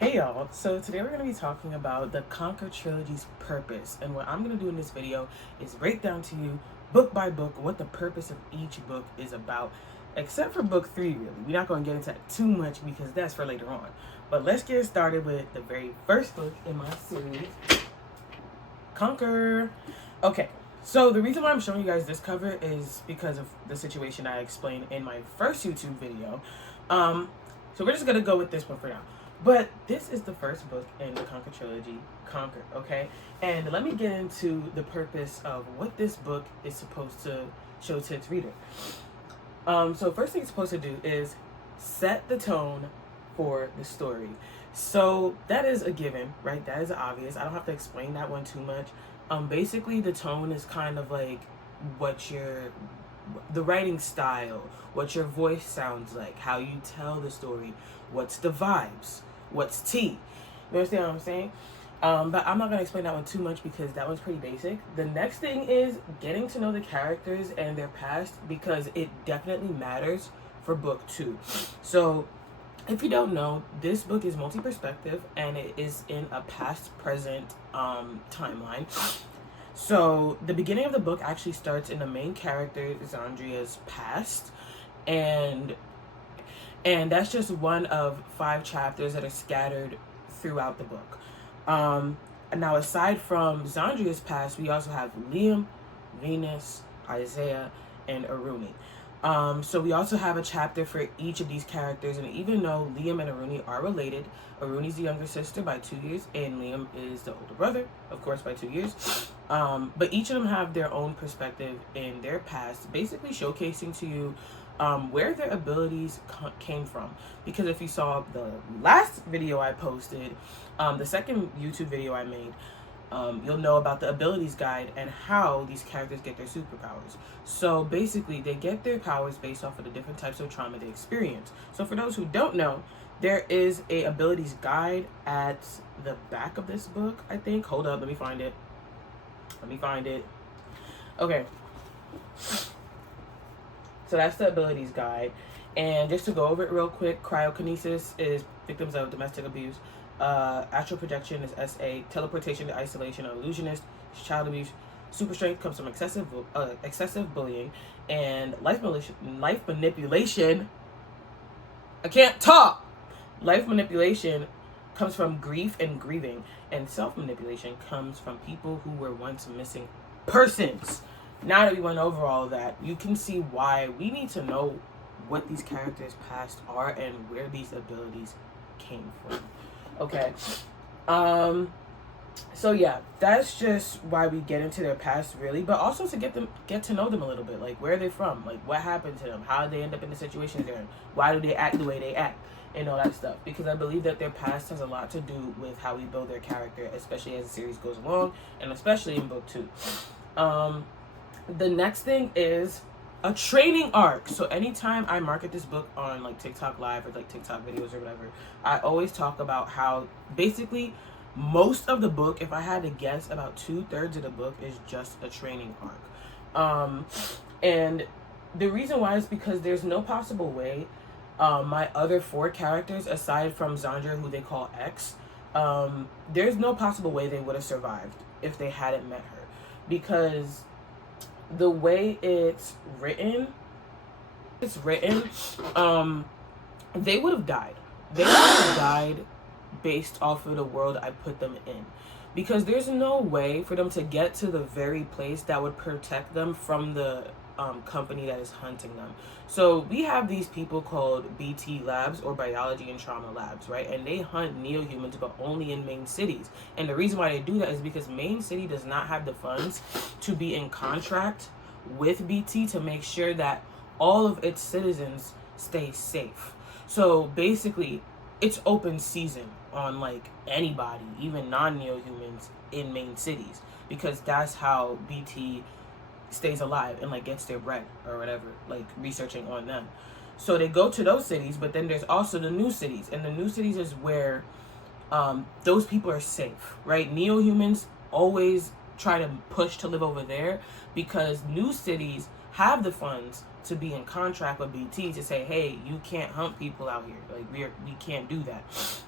Hey y'all, so today we're going to be talking about the Conquer Trilogy's purpose, and what I'm going to do in this video is break down to you book by book what the purpose of each book is about, except for book 3 really. We're not going to get into that too much because that's for later on, but let's get started with the very first book in my series, Conquer. Okay, so the reason why I'm showing you guys this cover is because of the situation I explained in my first YouTube video. So we're just going to go with this one for now. But this is the first book in the Conquer Trilogy, Conquer, okay? And let me get into the purpose of what this book is supposed to show to its reader. So first thing it's supposed to do is set the tone for the story. So that is a given, right? That is obvious. I don't have to explain that one too much. Basically the tone is kind of like the writing style, what your voice sounds like, how you tell the story, what's the vibes, what's tea. You understand what I'm saying? But I'm not going to explain that one too much because that one's pretty basic. The next thing is getting to know the characters and their past, because it definitely matters for book 2. So if you don't know, this book is multi-perspective and it is in a past-present timeline. So the beginning of the book actually starts in the main character Xandria's past, and that's just one of 5 chapters that are scattered throughout the book. Now aside from Xandria's past, we also have Liam, Venus, Isaiah, and Aruni. So we also have a chapter for each of these characters, and even though Liam and Aruni are related, Aruni's the younger sister by 2 years, and Liam is the older brother, of course, by 2 years. But each of them have their own perspective in their past, basically showcasing to you where their abilities came from. Because if you saw the last video I posted, the second YouTube video I made, you'll know about the abilities guide and how these characters get their superpowers. So basically they get their powers based off of the different types of trauma they experience. So for those who don't know, there is a abilities guide at the back of this book, I think. Hold up, let me find it. Okay, so that's the abilities guide. And just to go over it real quick, cryokinesis is victims of domestic abuse. Astral projection is SA. Teleportation to isolation or illusionist is child abuse. Super strength comes from excessive bullying. And life manipulation. I can't talk. Life manipulation comes from grief and grieving. And self manipulation comes from people who were once missing persons. Now that we went over all of that, you can see why we need to know what these characters' past are and where these abilities came from. Okay. So yeah, that's just why we get into their past, really, but also to get to know them a little bit. Like, where are they from? Like, what happened to them? How did they end up in the situations they're in? Why do they act the way they act? And all that stuff. Because I believe that their past has a lot to do with how we build their character, especially as the series goes along, and especially in book 2. The next thing is a training arc. So anytime I market this book on like TikTok live or like TikTok videos or whatever, I always talk about how basically most of the book, if I had to guess, about 2/3 of the book is just a training arc. And the reason why is because there's no possible way my other 4 characters, aside from Xandria, who they call X, there's no possible way they would have survived if they hadn't met her. Because the way it's written, they would have died. They would have died based off of the world I put them in. Because there's no way for them to get to the very place that would protect them from the company that is hunting them. So we have these people called BT labs, or biology and trauma labs, right? And they hunt neo-humans, but only in main cities. And the reason why they do that is because main city does not have the funds to be in contract with BT to make sure that all of its citizens stay safe. So basically it's open season on like anybody, even non-neo-humans in main cities, because that's how BT stays alive and like gets their bread or whatever, like researching on them. So they go to those cities, but then there's also the new cities, and the new cities is where those people are safe, right? Neo-humans always try to push to live over there because new cities have the funds to be in contract with BT to say, hey, you can't hunt people out here. Like we can't do that.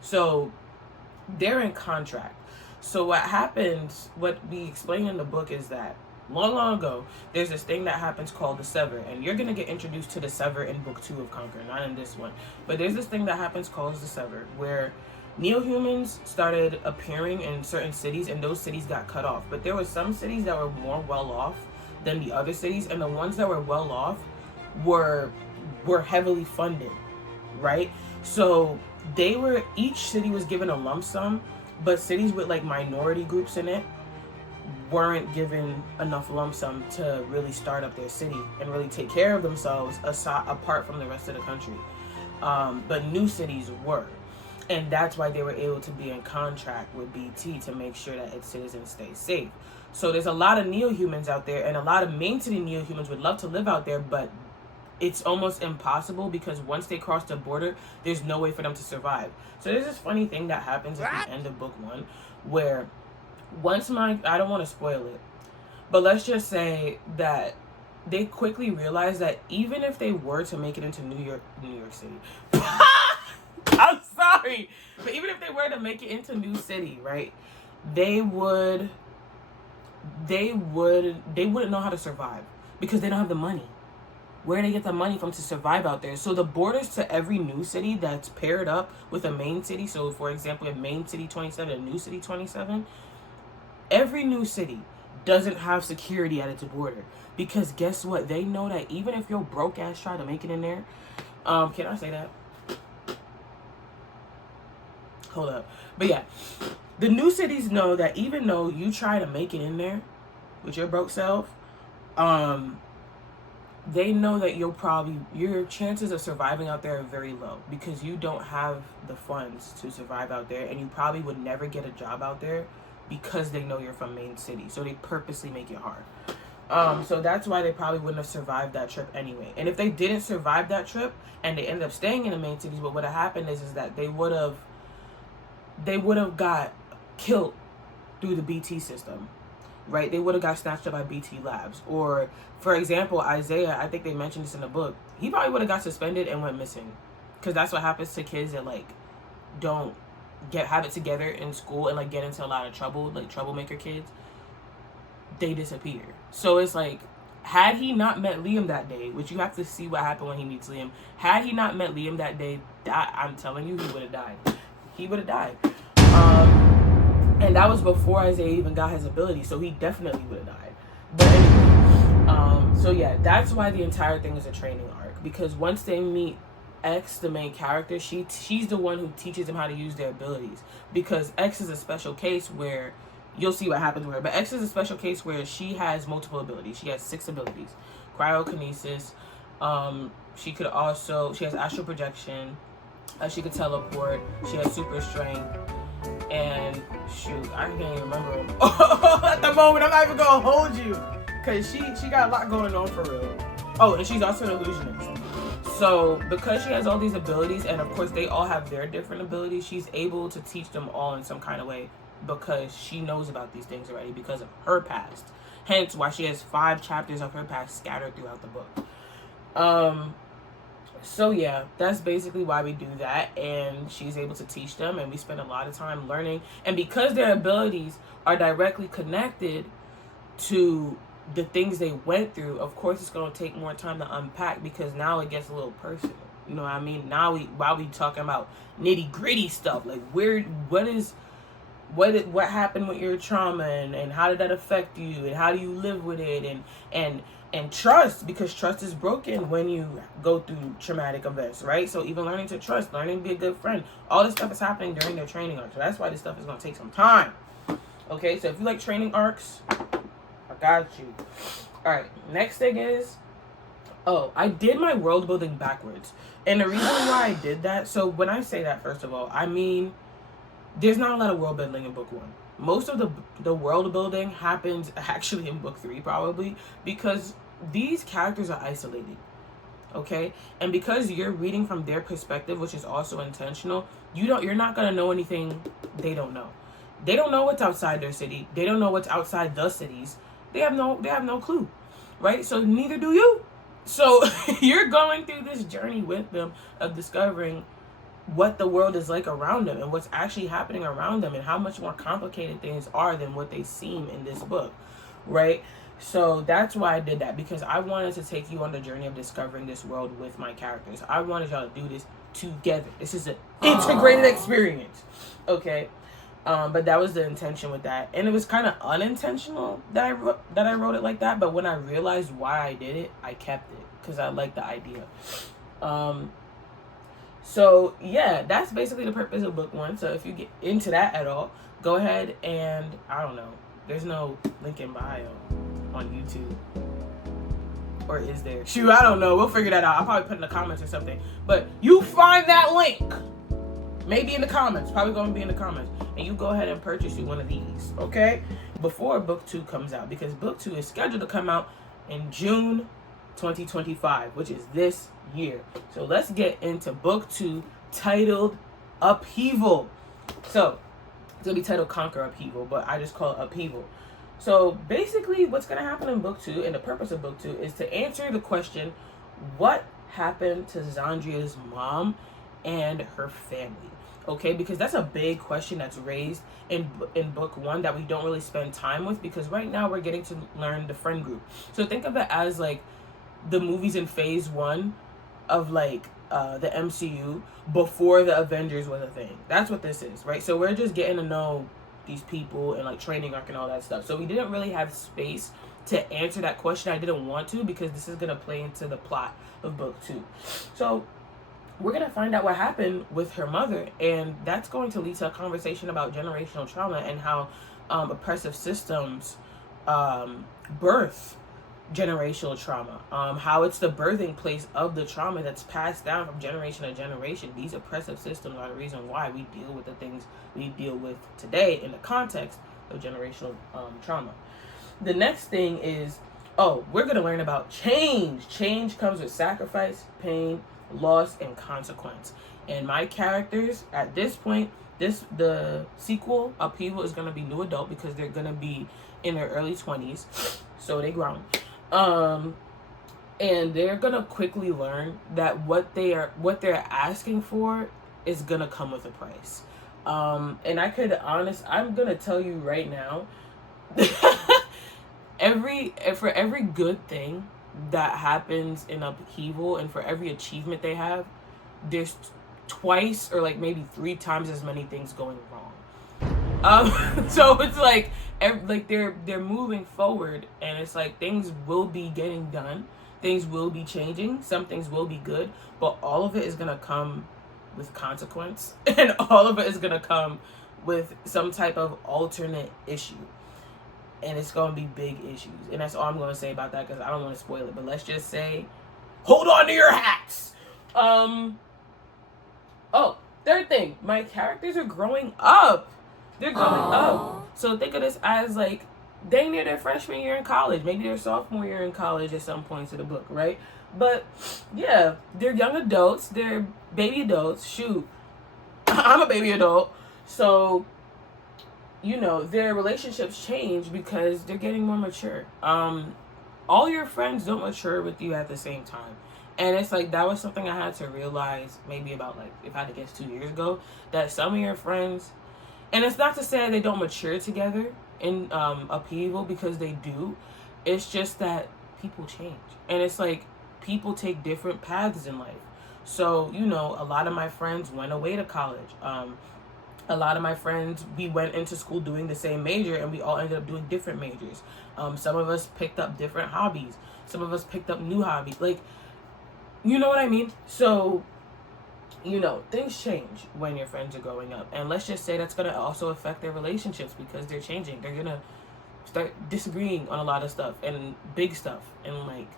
So they're in contract. So what happens, what we explain in the book is that long ago, there's this thing that happens called the Sever, and you're gonna get introduced to the Sever in book 2 of Conquer, not in this one. But there's this thing that happens called the Sever, where neo-humans started appearing in certain cities, and those cities got cut off. But there were some cities that were more well off than the other cities, and the ones that were well off were heavily funded, right? So each city was given a lump sum, but cities with like minority groups in it weren't given enough lump sum to really start up their city and really take care of themselves apart from the rest of the country. But new cities were. And that's why they were able to be in contract with BT to make sure that its citizens stay safe. So there's a lot of neo-humans out there, and a lot of main city neo-humans would love to live out there, but it's almost impossible because once they cross the border, there's no way for them to survive. So there's this funny thing that happens at the end of book 1 where I don't want to spoil it, but let's just say that they quickly realize that even if they were to make it into New York City, I'm sorry, but even if they were to make it into New City, right, they wouldn't know how to survive because they don't have the money. Where do they get the money from to survive out there? So the borders to every new city that's paired up with a main city, so for example, a main city 27, a new city 27, every new city doesn't have security at its border because guess what? They know that even if your broke ass try to make it in there, can I say that? Hold up. But yeah, the new cities know that even though you try to make it in there with your broke self, they know that your chances of surviving out there are very low because you don't have the funds to survive out there, and you probably would never get a job out there because they know you're from main city. So they purposely make it hard. So that's why they probably wouldn't have survived that trip anyway. And if they didn't survive that trip and they ended up staying in the main cities, what would have happened is that they would have got killed through the BT system, right? They would have got snatched up by BT Labs. Or, for example, Isaiah, I think they mentioned this in the book, he probably would have got suspended and went missing. Because that's what happens to kids that, like, don't have it together in school and, like, get into a lot of trouble, like, troublemaker kids. They disappear. So it's like, had he not met Liam that day, which you have to see what happened when he meets Liam, had he not met Liam that day, I'm telling you, he would have died. He would have died. And that was before Isaiah even got his ability, so he definitely would have died. But anyway, so yeah, that's why the entire thing is a training arc, because once they meet X, the main character, she's the one who teaches them how to use their abilities, because X is a special case where you'll see what happens with her, but X is a special case where she has multiple abilities. She has 6 abilities. Cryokinesis, she has astral projection, she could teleport, she has super strength, and shoot, I can't even remember them. At the moment, I'm not even gonna hold you, because she got a lot going on for real. Oh, and she's also an illusionist. So because she has all these abilities, and of course they all have their different abilities, she's able to teach them all in some kind of way because she knows about these things already because of her past. Hence why she has 5 chapters of her past scattered throughout the book. So yeah, that's basically why we do that, and she's able to teach them, and we spend a lot of time learning. And because their abilities are directly connected to the things they went through, of course it's going to take more time to unpack, because now it gets a little personal. You know what I mean? Now while we talking about nitty gritty stuff, like what happened with your trauma, and how did that affect you, and how do you live with it, and trust, because trust is broken when you go through traumatic events, right? So even learning to trust, learning to be a good friend, all this stuff is happening during their training arc. So that's why this stuff is going to take some time. Okay, so if you like training arcs, I got you. All right, next thing is, I did my world building backwards. And the reason why I did that, so when I say that, first of all, I mean, there's not a lot of world building in book 1. Most of the world building happens actually in book 3, probably, because these characters are isolated, okay? And because you're reading from their perspective, which is also intentional, you're not gonna know anything they don't know. They don't know what's outside their city. They don't know what's outside the cities. They have no clue, right? So neither do you. So you're going through this journey with them of discovering what the world is like around them and what's actually happening around them and how much more complicated things are than what they seem in this book, right? So that's why I did that, because I wanted to take you on the journey of discovering this world with my characters. I wanted y'all to do this together. This is an integrated experience, okay? But that was the intention with that, and it was kind of unintentional that I wrote it like that. But when I realized why I did it, I kept it because I like the idea. So yeah, that's basically the purpose of book 1. So if you get into that at all, go ahead and, I don't know, there's no link in bio on YouTube, or is there? Shoot, I don't know. We'll figure that out. I'll probably put in the comments or something. But you find that link, maybe in the comments. Probably going to be in the comments, and you go ahead and purchase you one of these, okay? Before book 2 comes out, because book 2 is scheduled to come out in June 2025, which is this year. So let's get into book 2, titled Upheaval. So it's gonna be titled Conquer Upheaval, but I just call it Upheaval. So basically what's gonna happen in book 2, and the purpose of book 2, is to answer the question, what happened to Zandria's mom and her family? Okay, because that's a big question that's raised in book 1 that we don't really spend time with, because right now we're getting to learn the friend group. So think of it as like the movies in phase 1 of like the MCU before the Avengers was a thing. That's what this is, right? So we're just getting to know these people and like training arc and all that stuff. So we didn't really have space to answer that question. I didn't want to, because this is going to play into the plot of book 2. So we're going to find out what happened with her mother, and that's going to lead to a conversation about generational trauma and how oppressive systems birth generational trauma, how it's the birthing place of the trauma that's passed down from generation to generation. These oppressive systems are the reason why we deal with the things we deal with today in the context of generational trauma. The next thing is, we're going to learn about change. Change comes with sacrifice, pain, loss, and consequence. And my characters at this point, the sequel, Upheaval, is going to be new adult, because they're going to be in their early 20s, so they grown. And they're gonna quickly learn that what they're asking for is gonna come with a price. And I'm gonna tell you right now, for every good thing that happens in Upheaval, and for every achievement they have, there's twice or like maybe 3 times as many things going wrong. So it's like they're moving forward, and it's like things will be getting done, things will be changing, some things will be good, but all of it is gonna come with consequence, and all of it is gonna come with some type of alternate issue, and it's gonna be big issues. And that's all I'm gonna say about that, because I don't want to spoil it. But let's just say, hold on to your hats. Third thing, my characters are growing up. They're growing up. So think of this as like they near their freshman year in college, maybe their sophomore year in college at some points of the book, right? But yeah, they're young adults, they're baby adults. Shoot, I'm a baby adult. So, their relationships change because they're getting more mature. All your friends don't mature with you at the same time. And it's like, that was something I had to realize maybe about, like, if I had to guess 2 years ago, that some of your friends, and it's not to say they don't mature together in Upheaval, because they do. It's just that people change. And it's like, people take different paths in life. So, a lot of my friends went away to college. A lot of my friends, we went into school doing the same major, and we all ended up doing different majors. Some of us picked up different hobbies. Some of us picked up new hobbies. Like, you know what I mean? So, things change when your friends are growing up. And let's just say that's going to also affect their relationships, because they're changing. They're going to start disagreeing on a lot of stuff, and big stuff. And, like,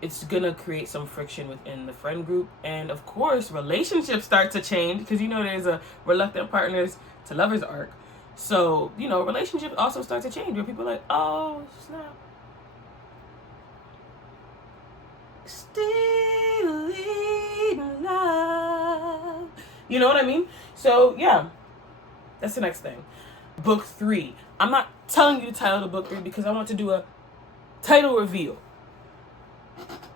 it's going to create some friction within the friend group. And, of course, relationships start to change, because, there's a reluctant partners to lovers arc. So, relationships also start to change, where people are like, oh, snap. Still in love. You know what I mean? So, yeah. That's the next thing. Book 3. I'm not telling you the title of book 3 because I want to do a title reveal.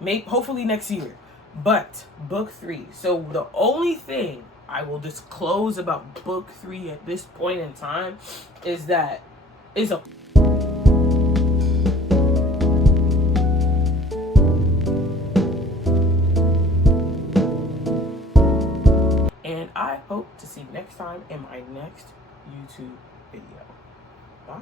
Maybe, hopefully next year. But, book 3. So, the only thing I will disclose about book 3 at this point in time is that it's a and I hope to see you next time in my next YouTube video. Bye.